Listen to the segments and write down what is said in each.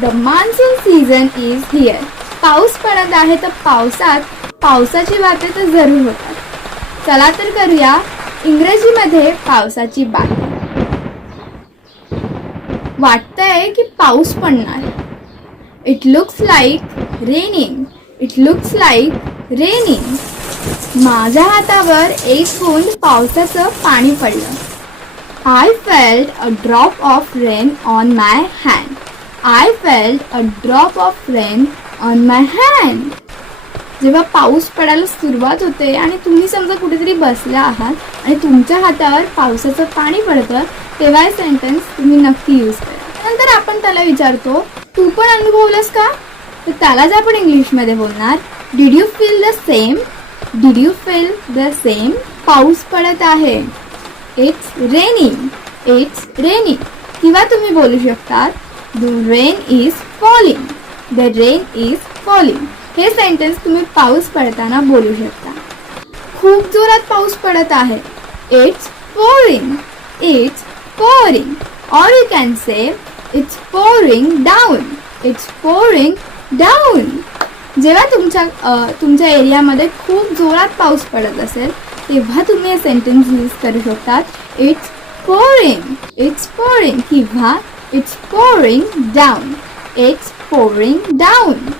The monsoon season is here. पाऊस पडत आहे तर पावसाची बातें तर जरूर होतात. चला तर करूया इंग्रजीमध्ये पावसाची बात. वाटतंय की पाऊस पडणार. It looks like raining. It looks like raining. माझ्या हातावर एक बूंद पावसाचं पाणी पडलं. I felt a drop of rain on my hand. I felt a drop of rain on my hand. जेव्हा पाऊस पडायला सुरुवात होते आणि तुम्ही समजा कुठेतरी बसला आहात आणि तुमच्या हातावर पावसाचं पाणी पडतं, तेव्हा हे सेंटेन्स तुम्ही नक्की यूज करा. नंतर आपण त्याला विचारतो, तू पण अनुभवलंस का? तर त्यालाच आपण इंग्लिशमध्ये बोलणार, did you feel the same? Did you feel the same? पाऊस पडत आहे. It's raining. It's raining. किंवा तुम्ही बोलू शकतात, the rain is falling. The rain is falling. हे सेंटेन्स तुम्ही पाऊस पडताना बोलू शकता. खूप जोरात पाऊस पडत आहे. It's pouring. It's pouring. और you can say it's pouring down. It's pouring down. जेव्हा तुमच्या एरियामध्ये खूप जोरात पाऊस पडत असेल तेव्हा तुम्ही हे सेंटेन्स यूज करू शकतात. It's pouring. इट्स pouring किंवा it's pouring down. It's pouring down.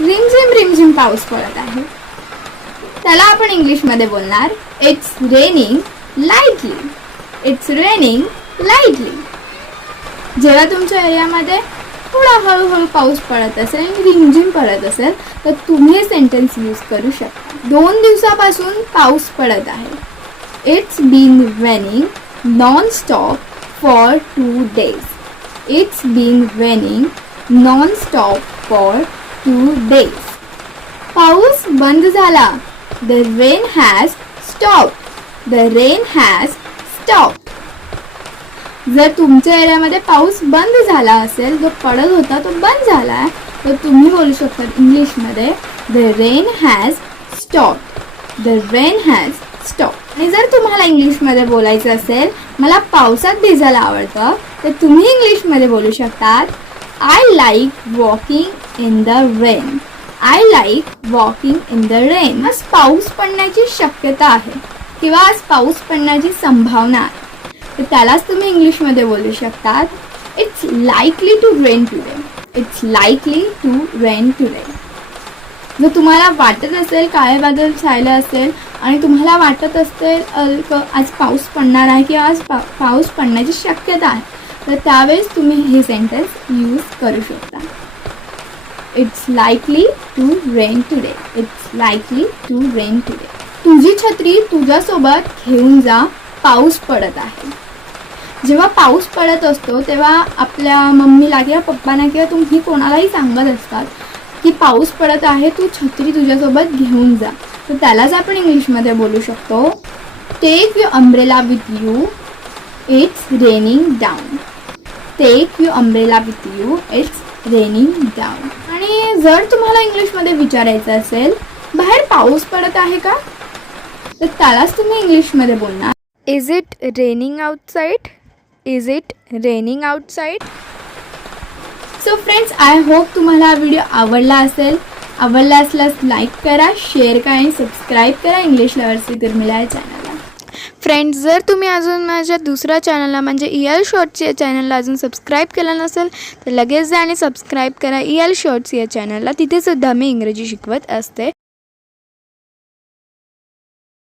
रिमझिम रिमझिम पाऊस पडत आहे. त्याला आपण इंग्लिशमध्ये बोलणार, it's raining lightly. It's raining lightly. जेव्हा तुमच्या एरियामध्ये थोडा हळूहळू पाऊस पडत असेल आणि रिमझिम पडत असेल तर तुम्ही हे सेंटेन्स यूज करू शकता. 2 दिवसापासून पाऊस पडत आहे. It's been raining non stop for 2 days. It's been raining non stop for 2 days. पाऊस बंद झाला. The rain has stopped. The rain has stopped. जर तुमच्या एरियामध्ये पाऊस बंद झाला असेल, जो पडत होता तो बंद झाला आहे, तर तुम्ही बोलू शकता इंग्लिशमध्ये, the rain has stopped. The rain has stopped. आणि जर तुम्हाला इंग्लिशमध्ये बोलायचं असेल, मला पावसात भिजायला आवडतं, तर तुम्ही इंग्लिशमध्ये बोलू शकतात, I like walking in the rain. I like walking in the rain. आज पाऊस पडण्याची शक्यता आहे किंवा आज पाऊस पडण्याची संभावना आहे, तर त्यालाच तुम्ही इंग्लिशमध्ये बोलू शकतात, it's likely to rain today. It's likely to rain today. जर तुम्हाला वाटत असेल काळे वादळ छायलं असेल आणि तुम्हाला वाटत असेल आज पाऊस पडणार आहे किंवा आज पाऊस पडण्याची शक्यता आहे, तर त्यावेळेस तुम्ही हे सेंटेन्स यूज करू शकता. It's likely to rain today. It's likely to rain today. तुझी छत्री तुझ्यासोबत घेऊन जा, पाऊस पडत आहे. जेव्हा पाऊस पडत असतो तेव्हा आपल्या मम्मीला किंवा पप्पांना किंवा तुम्ही कोणालाही सांगत असतात की पाऊस पडत आहे, तू छत्री तुझ्यासोबत घेऊन जा. तर त्यालाच आपण इंग्लिशमध्ये बोलू शकतो, take your umbrella with you. It's raining down. Take your umbrella with you. It's raining down. आणि जर तुम्हाला इंग्लिशमध्ये विचारायचं असेल, बाहेर पाऊस पडत आहे का, तर त्यालाच तुम्ही इंग्लिशमध्ये बोलणार, is it raining outside. Is it raining outside. So friends, I hope तुम्हाला हा व्हिडिओ आवडला असेल. आवडला असल्यास लाईक करा, शेअर करा आणि सबस्क्राईब करा इंग्लिश लवर्स विथ उर्मिला या चॅनलला. फ्रेंड्स, जर तुम्ही अजून माझ्या दुसऱ्या चॅनलला म्हणजे EL शॉर्ट्स या चॅनलला अजून सबस्क्राईब केलं नसेल तर लगेच जा आणि सबस्क्राईब करा EL शॉर्ट्स या चॅनलला. तिथेसुद्धा मी इंग्रजी शिकवत असते.